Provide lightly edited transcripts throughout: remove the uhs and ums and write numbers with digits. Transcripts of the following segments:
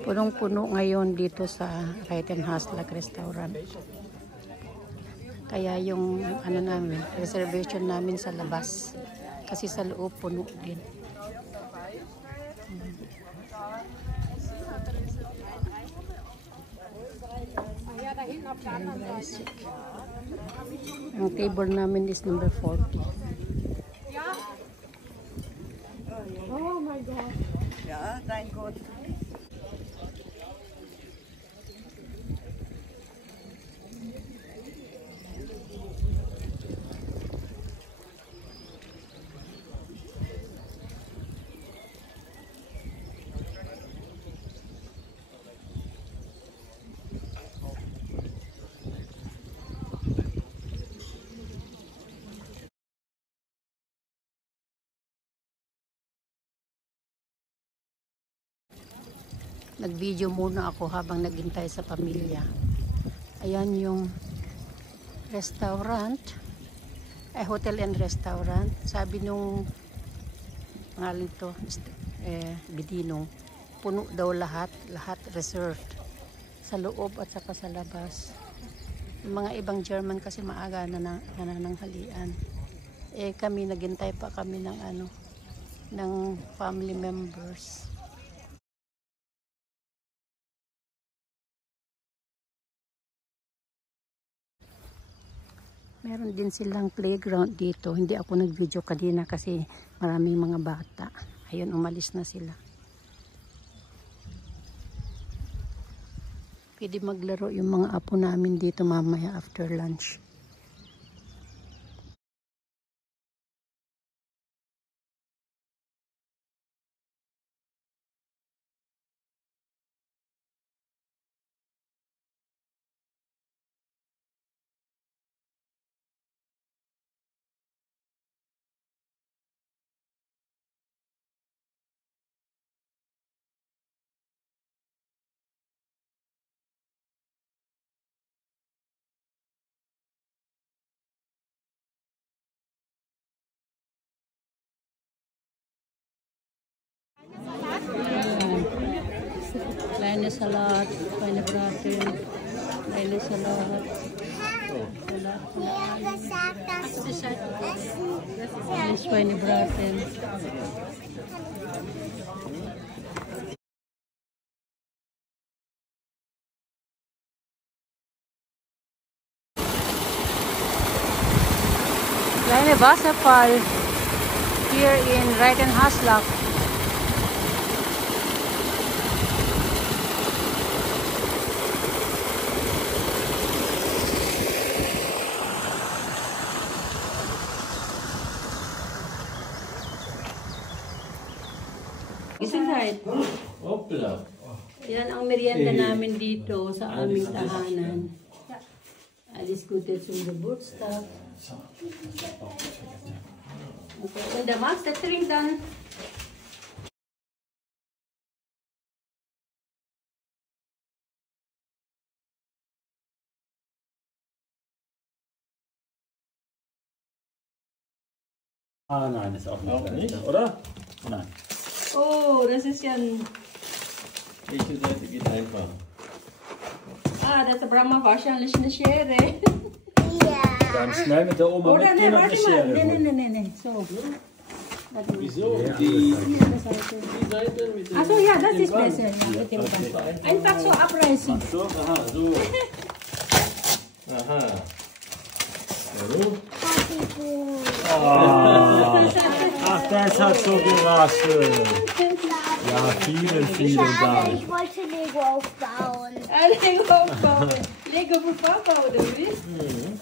Punong-puno ngayon dito sa Riten Haslak Restaurant. Kaya yung ano namin, reservation namin sa labas. Kasi sa loob puno din. Ang table namin is number 40. Oh my God. Yeah, thank God. Nag-video muna ako habang naghintay sa pamilya. Ayan yung restaurant, hotel and restaurant. Sabi nung ngalan to, Bidinong, puno daw lahat reserved. Sa loob at saka sa labas. Yung mga ibang German kasi maaga na nananghalian. Kami, naghintay pa kami ng family members. Meron din silang playground dito. Hindi ako nag-video kanina kasi maraming mga bata. Ayun, umalis na sila. Pwede maglaro yung mga apo namin dito mamaya after lunch. Kleine Salat, kleine Braten, kleine Salat. Wer gesagt, dass Kleine Schweinebraten. Kleine Wasserfall here in Riten Haslak. Gesundheit. Hoppla. Yan ang merienda namin dito sa aming tahanan. Alles Gute zum Geburtstag. Okay, und der Max, der trinkt dann. Ah, nein, ist auch nicht, oder? Nein. Oh, das ist ja ein... Welche Seite geht einfach? Ah, das ist Brahma wahrscheinlich eine Schere. Ja. Dann schnell mit der Oma Oder mitgehen ne, und eine warte mal. Schere. Nee. So. Wieso? Ja, Die Seite. mit dem... Achso, ja, das mit dem ist Band. besser. Ja, mit dem Okay. Band. Einfach so abreißen. Ach so, aha, so. Aha. So. Ach, das hat so geraschelt. Ja, vielen Schade, Dank. ich wollte Lego aufbauen. Lego aufbauen. Lego für Papa, oder wie?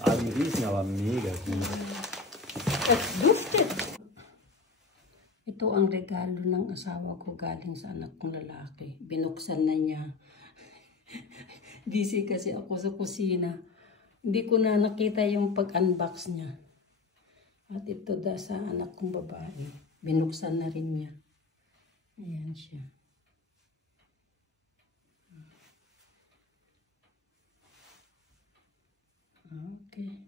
Ah, die riechen aber mega gut. Das duftet. Ito ang regalo ng asawa ko galing sa anak kong lalaki. Binuksan na niya. Busy kasi ako sa kusina. Hindi ko na nakita yung pag-unbox niya. At ito sa anak kong babae. Binuksan na rin niya. Ayan siya. Okay.